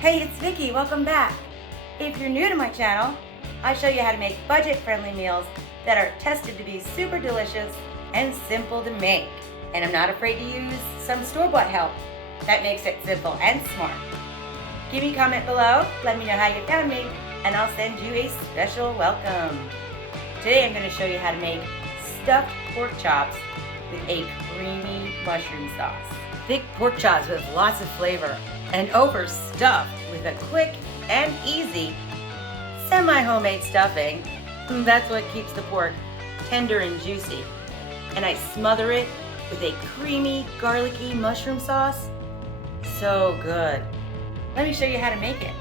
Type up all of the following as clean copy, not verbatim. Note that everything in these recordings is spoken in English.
Hey, it's Vicky, welcome back. If you're new to my channel, I show you how to make budget-friendly meals that are tested to be super delicious and simple to make. And I'm not afraid to use some store-bought help that makes it simple and smart. Give me a comment below, let me know how you found me, and I'll send you a special welcome. Today I'm going to show you how to make stuffed pork chops with a creamy mushroom sauce. Thick pork chops with lots of flavor and overstuffed with a quick and easy semi-homemade stuffing. That's what keeps the pork tender and juicy. And I smother it with a creamy, garlicky mushroom sauce. So good. Let me show you how to make it.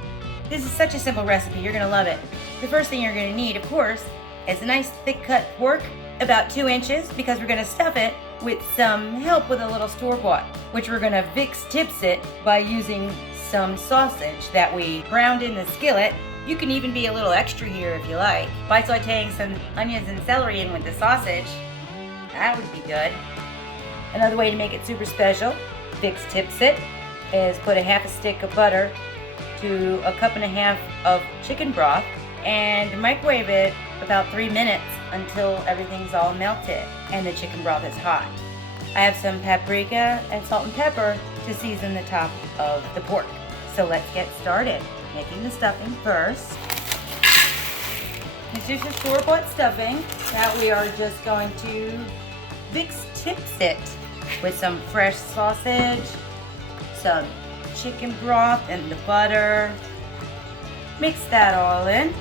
This is such a simple recipe, you're gonna love it. The first thing you're gonna need, of course, is a nice thick cut pork, about 2 inches, because we're gonna stuff it with some help with a little store-bought, which we're gonna Vicks tips it by using some sausage that we browned in the skillet. You can even be a little extra here if you like, by sauteing some onions and celery in with the sausage. That would be good. Another way to make it super special, Vicks tips it, is put a half a stick of butter to a cup and a half of chicken broth and microwave it about 3 minutes until everything's all melted and the chicken broth is hot. I have some paprika and salt and pepper to season the top of the pork. So let's get started making the stuffing first. This is your store-bought stuffing that we are just going to Vicks tips it with some fresh sausage, some chicken broth and the butter. Mix that all in.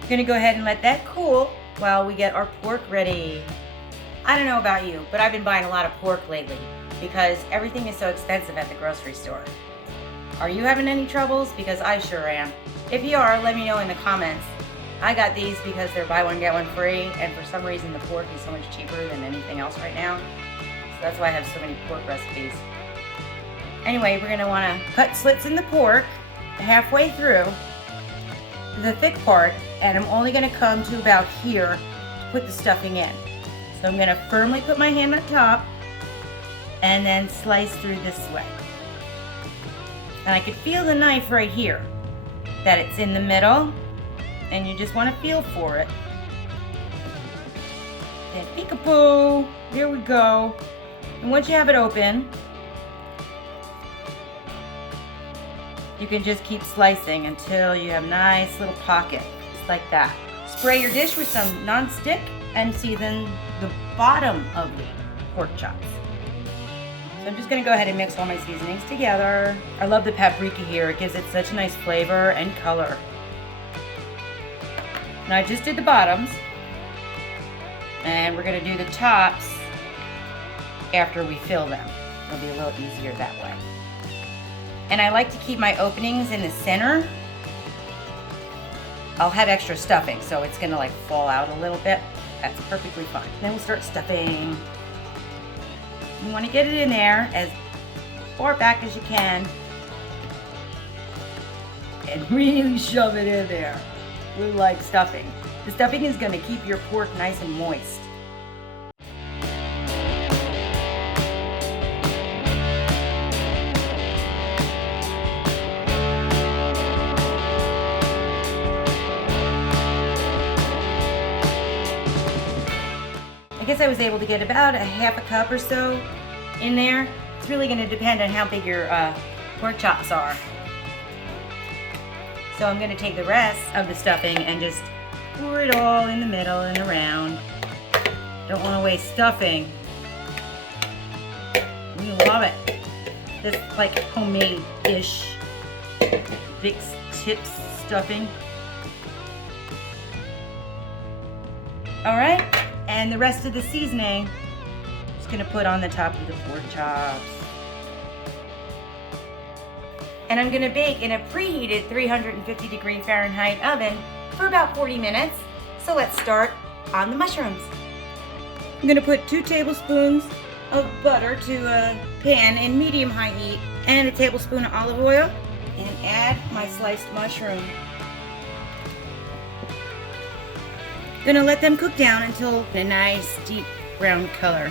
We're gonna go ahead and let that cool while we get our pork ready. I don't know about you, but I've been buying a lot of pork lately because everything is so expensive at the grocery store. Are you having any troubles? Because I sure am. If you are, let me know in the comments. I got these because they're buy one get one free, and for some reason the pork is so much cheaper than anything else right now. So that's why I have so many pork recipes. Anyway, we're gonna wanna cut slits in the pork halfway through the thick part, and I'm only gonna come to about here to put the stuffing in. So I'm gonna firmly put my hand on top and then slice through this way. And I could feel the knife right here, that it's in the middle, and you just wanna feel for it. And peekaboo, there we go. And once you have it open, you can just keep slicing until you have a nice little pocket, just like that. Spray your dish with some non-stick and season the bottom of the pork chops. So I'm just gonna go ahead and mix all my seasonings together. I love the paprika here, it gives it such a nice flavor and color. Now I just did the bottoms, and we're gonna do the tops after we fill them. It'll be a little easier that way. And I like to keep my openings in the center. I'll have extra stuffing, so it's gonna like fall out a little bit. That's perfectly fine. Then we'll start stuffing. You wanna get it in there as far back as you can and really shove it in there. We like stuffing. The stuffing is gonna keep your pork nice and moist. I guess I was able to get about a half a cup or so in there. It's really going to depend on how big your pork chops are. So I'm going to take the rest of the stuffing and just pour it all in the middle and around. Don't want to waste stuffing. We love it. This like homemade-ish Vicks tips stuffing. All right. And the rest of the seasoning, I'm just gonna put on the top of the pork chops. And I'm gonna bake in a preheated 350-degree Fahrenheit oven for about 40 minutes. So let's start on the mushrooms. I'm gonna put 2 tablespoons of butter to a pan in medium-high heat and a tablespoon of olive oil, and add my sliced mushroom. Gonna let them cook down until a nice deep brown color.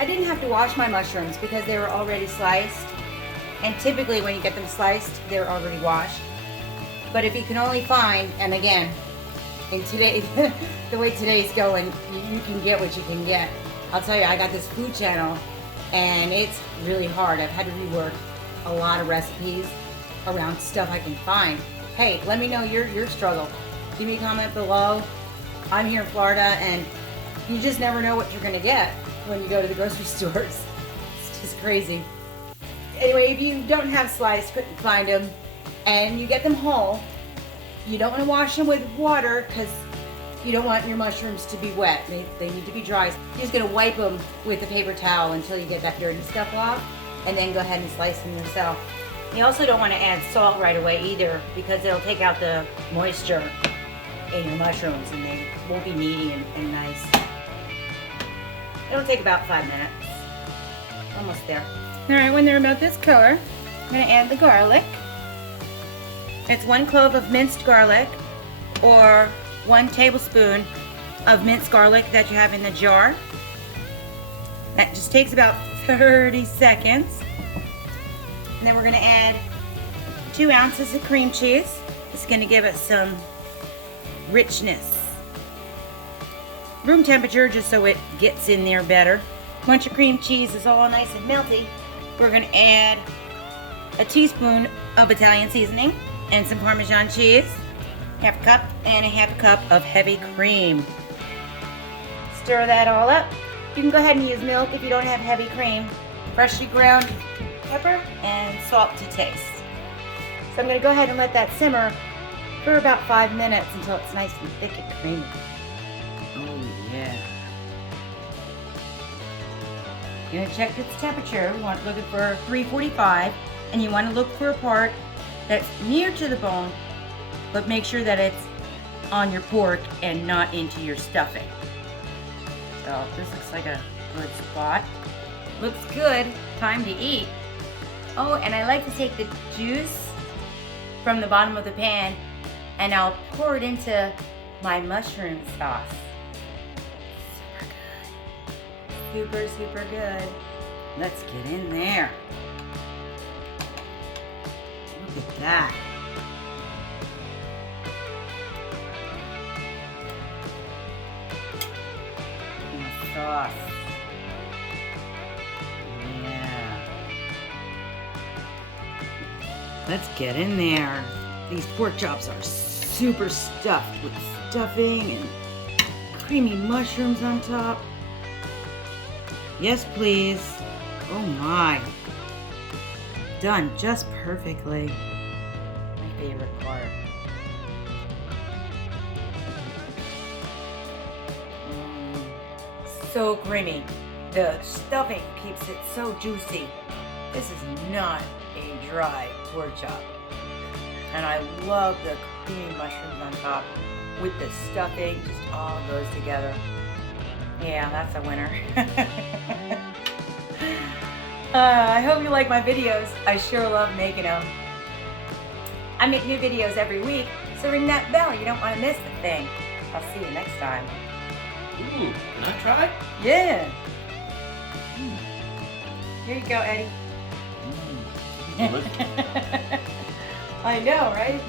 I didn't have to wash my mushrooms because they were already sliced And typically when you get them sliced, they're already washed. But if you can only find, and again, in today, the way today's going, you can get what you can get. I'll tell you, I got this food channel, and it's really hard. I've had to rework a lot of recipes around stuff I can find. Hey, let me know your struggle. Give me a comment below. I'm here in Florida, and you just never know what you're gonna get when you go to the grocery stores. It's just crazy. Anyway, if you don't have sliced, couldn't find them, and you get them whole, you don't want to wash them with water because you don't want your mushrooms to be wet. They need to be dry. You're just going to wipe them with a paper towel until you get that dirty stuff off, and then go ahead and slice them yourself. You also don't want to add salt right away either, because it'll take out the moisture in your mushrooms and they won't be meaty and nice. It'll take about 5 minutes. Almost there. Alright, when they're about this color, I'm going to add the garlic. It's 1 clove of minced garlic, or 1 tablespoon of minced garlic that you have in the jar. That just takes about 30 seconds. And then we're going to add 2 ounces of cream cheese. It's going to give it some richness. Room temperature, just so it gets in there better. Once your cream cheese is all nice and melty, we're going to add a teaspoon of Italian seasoning and some Parmesan cheese, half a cup, and a half a cup of heavy cream. Stir that all up. You can go ahead and use milk if you don't have heavy cream. Freshly ground pepper and salt to taste. So I'm going to go ahead and let that simmer for about 5 minutes until it's nice and thick and creamy. Oh yeah. You're going to check its temperature. You want looking for 345, and you want to look for a part that's near to the bone, but make sure that it's on your pork and not into your stuffing. So this looks like a good spot. Looks good. Time to eat. Oh, and I like to take the juice from the bottom of the pan and I'll pour it into my mushroom sauce. Super good. Super, super good. Let's get in there. Look at that. And the sauce. Yeah. Let's get in there. These pork chops are super stuffed with stuffing and creamy mushrooms on top. Yes, please. Oh my. Done just perfectly. My favorite part. So creamy. The stuffing keeps it so juicy. This is not a dry pork chop. And I love the creamy mushrooms on top with the stuffing. Just all goes together. Yeah, that's a winner. I hope you like my videos. I sure love making them. I make new videos every week, so ring that bell. You don't want to miss the thing. I'll see you next time. Ooh, can I try? Yeah. Here you go, Eddie. Delicious. I know, right?